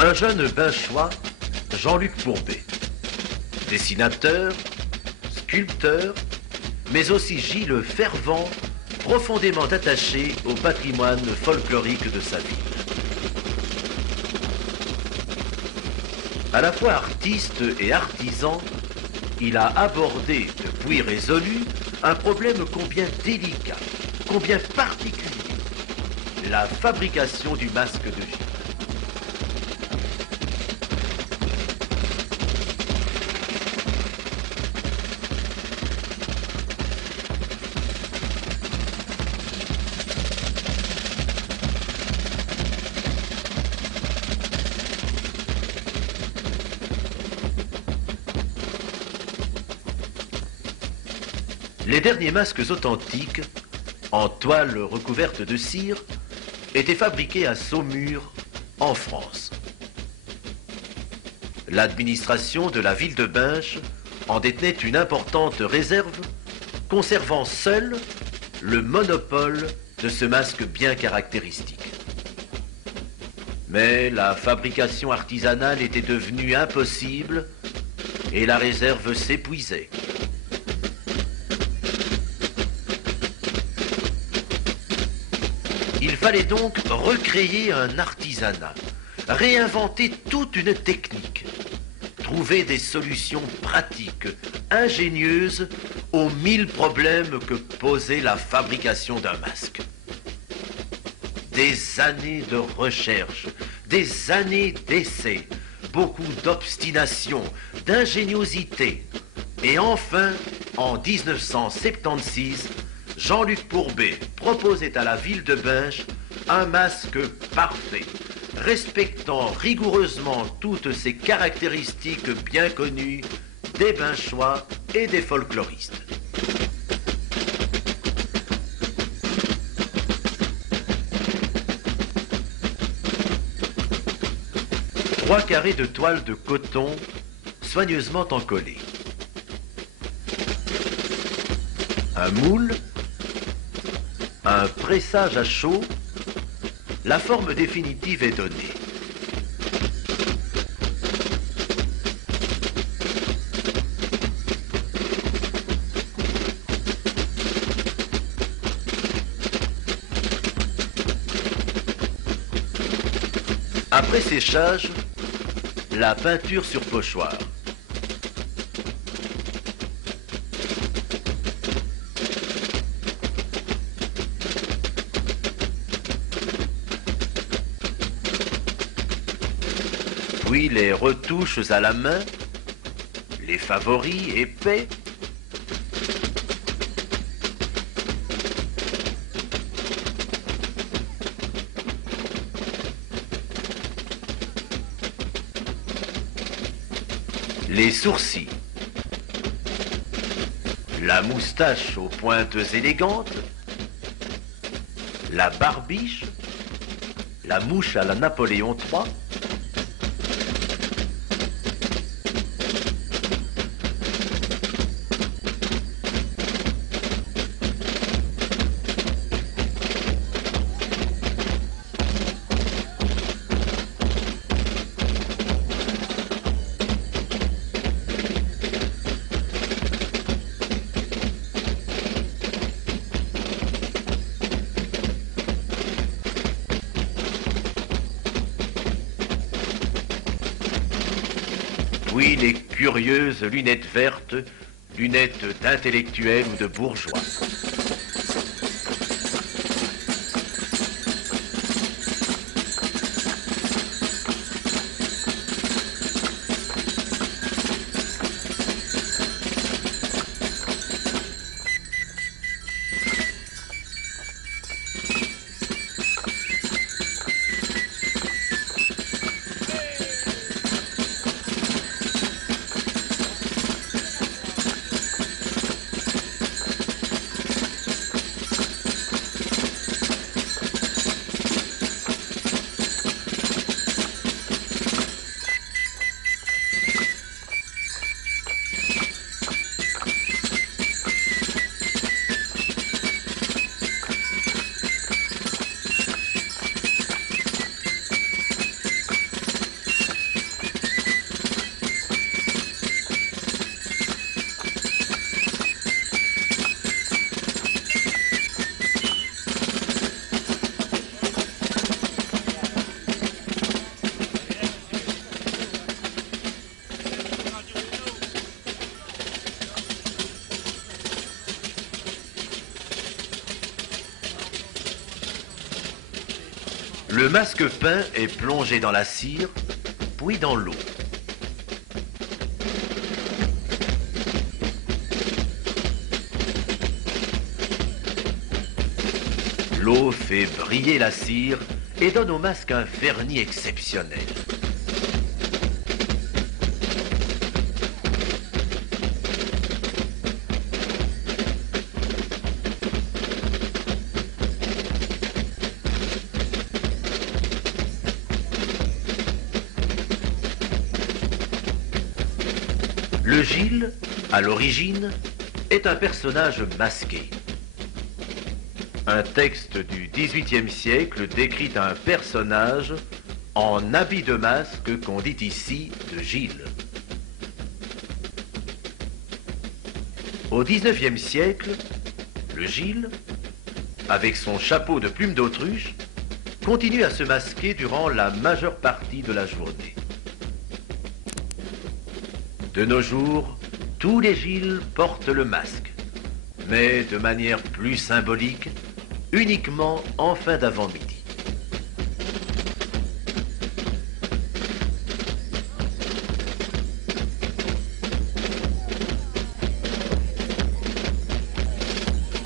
Un jeune Binchois, Jean-Luc Pourbet. Dessinateur, sculpteur, mais aussi Gilles fervent, profondément attaché au patrimoine folklorique de sa ville. À la fois artiste et artisan, il a abordé, depuis résolu, un problème combien délicat, combien particulier, la fabrication du masque de Gilles. Les derniers masques authentiques, en toile recouverte de cire, étaient fabriqués à Saumur, en France. L'administration de la ville de Binche en détenait une importante réserve, conservant seule le monopole de ce masque bien caractéristique. Mais la fabrication artisanale était devenue impossible et la réserve s'épuisait. Il fallait donc recréer un artisanat, réinventer toute une technique, trouver des solutions pratiques, ingénieuses aux 1000 problèmes que posait la fabrication d'un masque. Des années de recherche, des années d'essais, beaucoup d'obstination, d'ingéniosité. Et enfin, en 1976, Jean-Luc Pourbet proposait à la ville de Binche un masque parfait, respectant rigoureusement toutes ces caractéristiques bien connues des Binchois et des folkloristes. Trois carrés de toile de coton soigneusement encollés. Un moule, un pressage à chaud, la forme définitive est donnée. Après séchage, la peinture sur pochoir. Puis les retouches à la main, les favoris épais, les sourcils, la moustache aux pointes élégantes, la barbiche, la mouche à la Napoléon III, puis les curieuses lunettes vertes, lunettes d'intellectuels ou de bourgeois. Le masque peint est plongé dans la cire, puis dans l'eau. L'eau fait briller la cire et donne au masque un vernis exceptionnel. Le Gilles, à l'origine, est un personnage masqué. Un texte du XVIIIe siècle décrit un personnage en habit de masque qu'on dit ici de Gilles. Au XIXe siècle, le Gilles, avec son chapeau de plume d'autruche, continue à se masquer durant la majeure partie de la journée. De nos jours, tous les Gilles portent le masque, mais de manière plus symbolique, uniquement en fin d'avant-midi.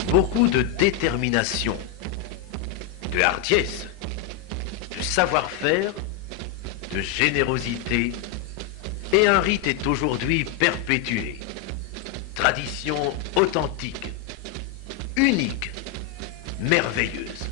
Beaucoup de détermination, de hardiesse, de savoir-faire, de générosité, et un rite est aujourd'hui perpétué. Tradition authentique, unique, merveilleuse.